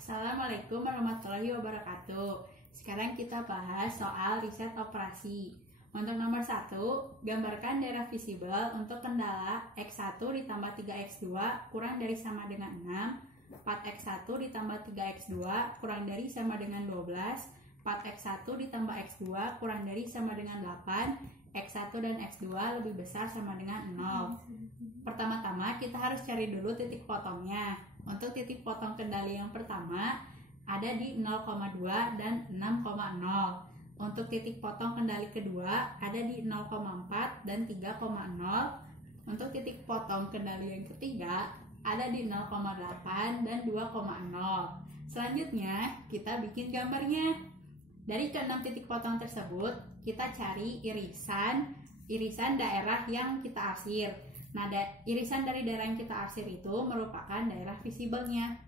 Assalamualaikum warahmatullahi wabarakatuh. Sekarang kita bahas soal riset operasi. Untuk nomor 1, gambarkan daerah visible untuk kendala X1 ditambah 3X2 kurang dari sama dengan 6, 4X1 ditambah 3X2 kurang dari sama dengan 12, 4X1 ditambah X2 kurang dari sama dengan 8, X1 dan X2 lebih besar sama dengan 0. Pertama-tama kita harus cari dulu titik potongnya. Untuk titik potong kendali yang pertama ada di 0,2 dan 6,0. Untuk titik potong kendali kedua ada di 0,4 dan 3,0. Untuk titik potong kendali yang ketiga ada di 0,8 dan 2,0. Selanjutnya kita bikin gambarnya. Dari ke-6 titik potong tersebut kita cari irisan daerah yang kita arsir. Nah, irisan dari daerah yang kita arsir itu merupakan daerah visibelnya.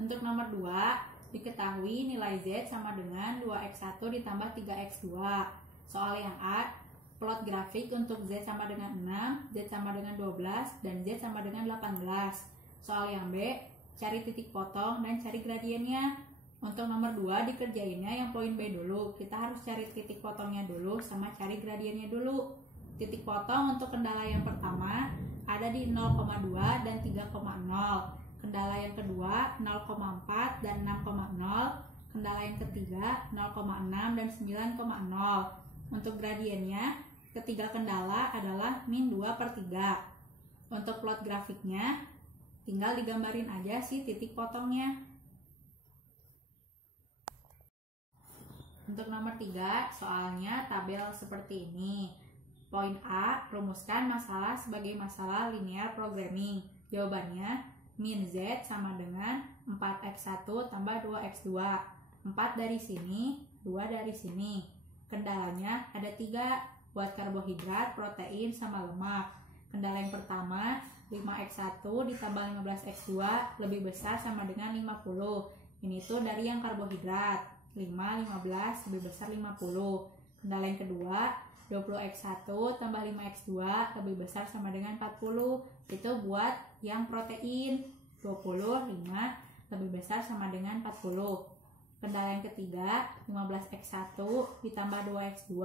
Untuk nomor 2, diketahui nilai Z sama dengan 2X1 ditambah 3X2. Soal yang A, plot grafik untuk Z sama dengan 6, Z sama dengan 12, dan Z sama dengan 18. Soal yang B, cari titik potong dan cari gradiennya. Untuk nomor 2 dikerjainnya yang poin B dulu. Kita harus cari titik potongnya dulu sama cari gradiennya dulu. Titik potong untuk kendala yang pertama ada di 0,2 dan 3,0. Kendala yang kedua 0,4 dan 6,0. Kendala yang ketiga 0,6 dan 9,0. Untuk gradiennya ketiga kendala adalah min 2/3. Untuk plot grafiknya tinggal digambarin aja sih titik potongnya. Untuk nomor 3, soalnya tabel seperti ini. Poin A, rumuskan masalah sebagai masalah linear programming. Jawabannya, min Z sama dengan 4X1 tambah 2X2. 4 dari sini, 2 dari sini. Kendalanya ada 3, buat karbohidrat, protein, sama lemak. Kendala yang pertama, 5X1 ditambah 15X2 lebih besar sama dengan 50. Ini tuh dari yang karbohidrat. 5, 15 lebih besar 50. Kendala yang kedua 20X1 tambah 5X2 lebih besar sama dengan 40. Itu buat yang protein. 25 lebih besar sama dengan 40. Kendala yang ketiga 15X1 ditambah 2X2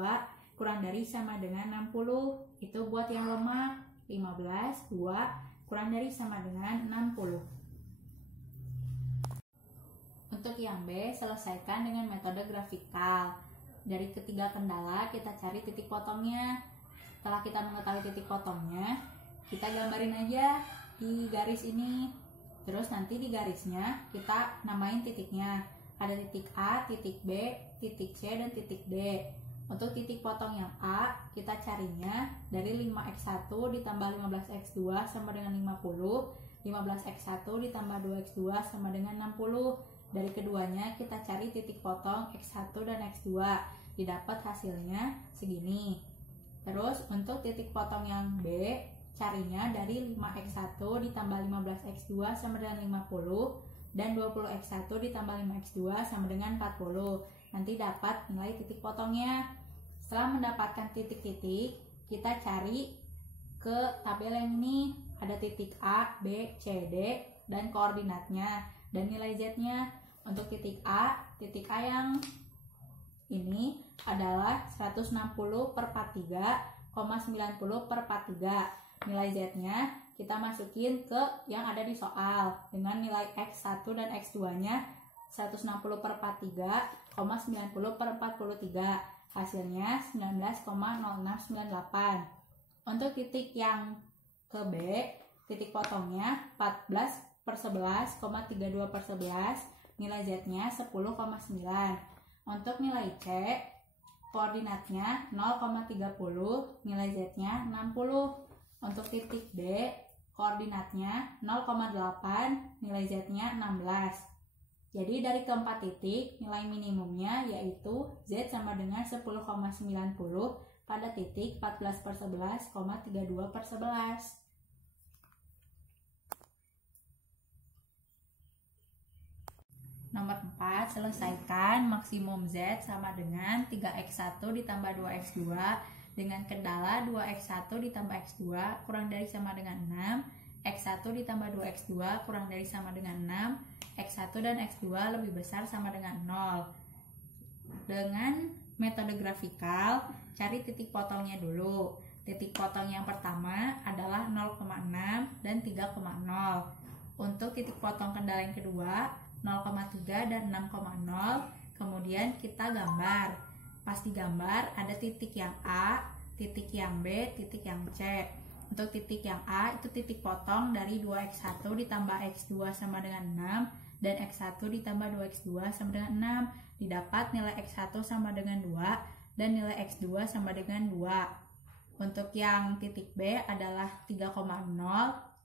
kurang dari sama dengan 60. Itu buat yang lemak. 15, 2 kurang dari sama dengan 60. Untuk yang B, selesaikan dengan metode grafikal. Dari ketiga kendala, kita cari titik potongnya. Setelah kita mengetahui titik potongnya, kita gambarin aja di garis ini. Terus nanti di garisnya, kita namain titiknya. Ada titik A, titik B, titik C, dan titik D. Untuk titik potong yang A, kita carinya dari 5X1 ditambah 15X2 sama dengan 50. 15X1 ditambah 2X2 sama dengan 60. Dari keduanya kita cari titik potong X1 dan X2. Didapat hasilnya segini. Terus untuk titik potong yang B, carinya dari 5X1 ditambah 15X2 sama dengan 50 dan 20X1 ditambah 5X2 sama dengan 40. Nanti dapat nilai titik potongnya. Setelah mendapatkan titik-titik, kita cari ke tabel yang ini. Ada titik A, B, C, D dan koordinatnya dan nilai Z-nya. Untuk titik A yang ini adalah 160/43,90/43. Nilai Z-nya kita masukin ke yang ada di soal dengan nilai X1 dan X2-nya 160/3,90/43. Hasilnya 19,0698. Untuk titik yang ke B, titik potongnya 14/11,32/11, nilai Z-nya 10,9. Untuk nilai C, koordinatnya 0,30, nilai Z-nya 60. Untuk titik D, koordinatnya 0,8, nilai Z-nya 16. Jadi dari keempat titik, nilai minimumnya yaitu Z sama dengan 10,90 pada titik 14/11,32/11. Nomor 4, selesaikan maksimum Z sama dengan 3X1 ditambah 2X2 dengan kendala 2X1 ditambah X2 kurang dari sama dengan 6, X1 ditambah 2X2 kurang dari sama dengan 6. X1 dan X2 lebih besar sama dengan 0. Dengan metode grafikal, cari titik potongnya dulu. Titik potong yang pertama adalah 0,6 dan 3,0. Untuk titik potong kendala yang kedua, 0,3 dan 6,0. Kemudian kita gambar. Pas digambar ada titik yang A, titik yang B, titik yang C. Untuk titik yang A itu titik potong dari 2X1 ditambah X2 sama dengan 6 dan X1 ditambah 2X2 sama dengan 6. Didapat nilai X1 sama dengan 2 dan nilai X2 sama dengan 2. Untuk yang titik B adalah 3,0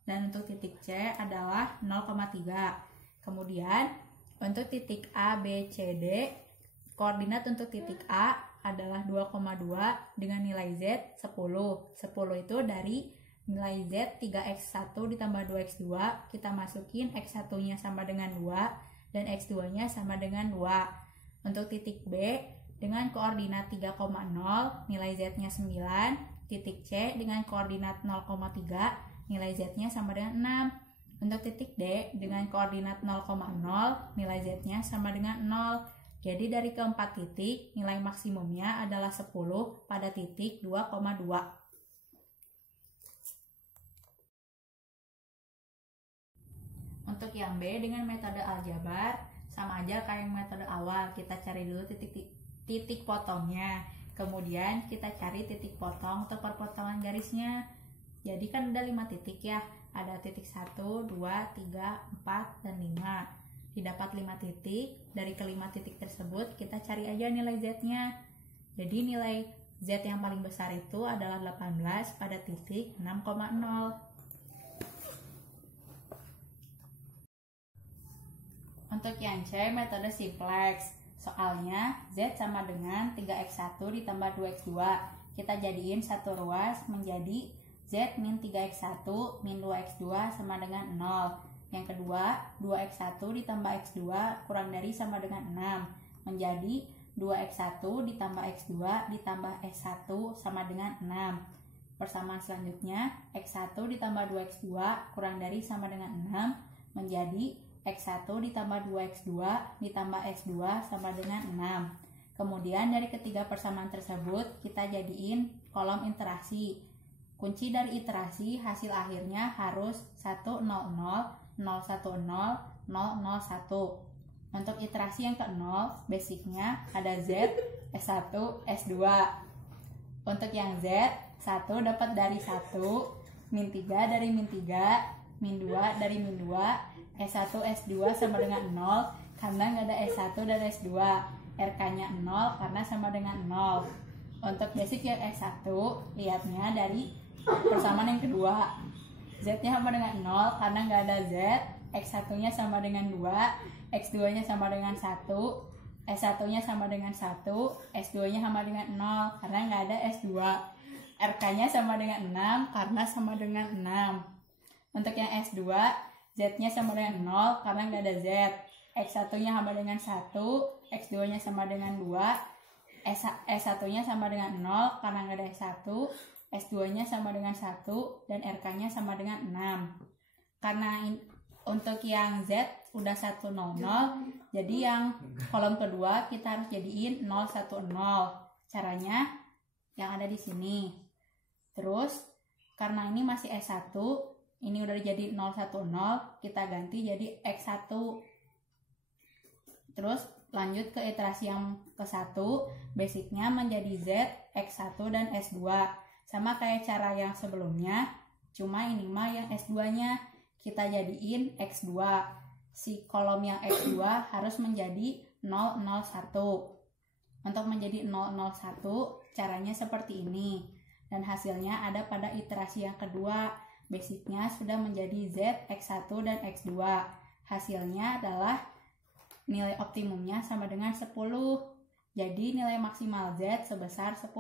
dan untuk titik C adalah 0,3. Kemudian untuk titik A, B, C, D, koordinat untuk titik A adalah 2,2 dengan nilai Z 10. 10 itu dari nilai Z 3X1 ditambah 2X2, kita masukin X1-nya sama dengan 2 dan X2-nya sama dengan 2. Untuk titik B dengan koordinat 3,0, nilai Z-nya 9. Titik C dengan koordinat 0,3, nilai Z-nya sama dengan 6. Untuk titik D dengan koordinat 0,0, nilai Z-nya sama dengan 0. Jadi dari keempat titik, nilai maksimumnya adalah 10 pada titik 2,2. Untuk yang B dengan metode aljabar, sama aja kayak metode awal. Kita cari dulu titik potongnya. Kemudian kita cari titik potong untuk perpotongan garisnya. Jadi kan ada 5 titik ya. Ada titik 1, 2, 3, 4, dan 5. Didapat 5 titik. Dari kelima titik tersebut kita cari aja nilai Z-nya. Jadi nilai Z yang paling besar itu adalah 18 pada titik 6,0. Untuk yang C metode simplex. Soalnya Z sama dengan 3X1 ditambah 2X2. Kita jadiin satu ruas menjadi Z min 3X1 min 2X2 sama dengan 0. Yang kedua, 2X1 ditambah X2 kurang dari sama dengan 6. Menjadi 2X1 ditambah X2 ditambah X1 sama dengan 6. Persamaan selanjutnya, X1 ditambah 2X2 kurang dari sama dengan 6. Menjadi X1 ditambah 2X2 ditambah X2 sama dengan 6. Kemudian dari ketiga persamaan tersebut, kita jadiin kolom iterasi. Kunci dari iterasi hasil akhirnya harus 100, 010, 001. Untuk iterasi yang ke-0, basicnya ada Z, S1, S2. Untuk yang Z, 1 dapat dari 1, min 3 dari min 3, min 2 dari min 2, S1, S2 sama dengan 0 karena nggak ada S1 dan S2. RK-nya 0 karena sama dengan 0. Untuk basic yang S1, lihatnya dari persamaan yang kedua. Z-nya sama dengan 0 karena nggak ada Z. X1-nya sama dengan 2, X2-nya sama dengan 1, S1-nya sama dengan 1, S2-nya sama dengan 0 karena nggak ada S2. RK-nya sama dengan 6 karena sama dengan 6. Untuk yang S2, Z-nya sama dengan 0 karena nggak ada Z. X1-nya sama dengan 1, X2-nya sama dengan 2, S1-nya sama dengan 0 karena nggak ada S1, S2-nya sama dengan 1, dan RK-nya sama dengan 6. Karena untuk yang Z udah 100, jadi yang kolom kedua kita harus jadiin 010. Caranya yang ada di sini. Terus karena ini masih S1, ini udah jadi 010, kita ganti jadi X1. Terus lanjut ke iterasi yang ke-1, basicnya menjadi Z, X1 dan S2. Sama kayak cara yang sebelumnya, cuma ini mah yang S2-nya kita jadiin X2. Si kolom yang X2 harus menjadi 001. Untuk menjadi 001, caranya seperti ini. Dan hasilnya ada pada iterasi yang kedua. Basicnya sudah menjadi Z, X1 dan X2. Hasilnya adalah nilai optimumnya sama dengan 10. Jadi nilai maksimal Z sebesar 10.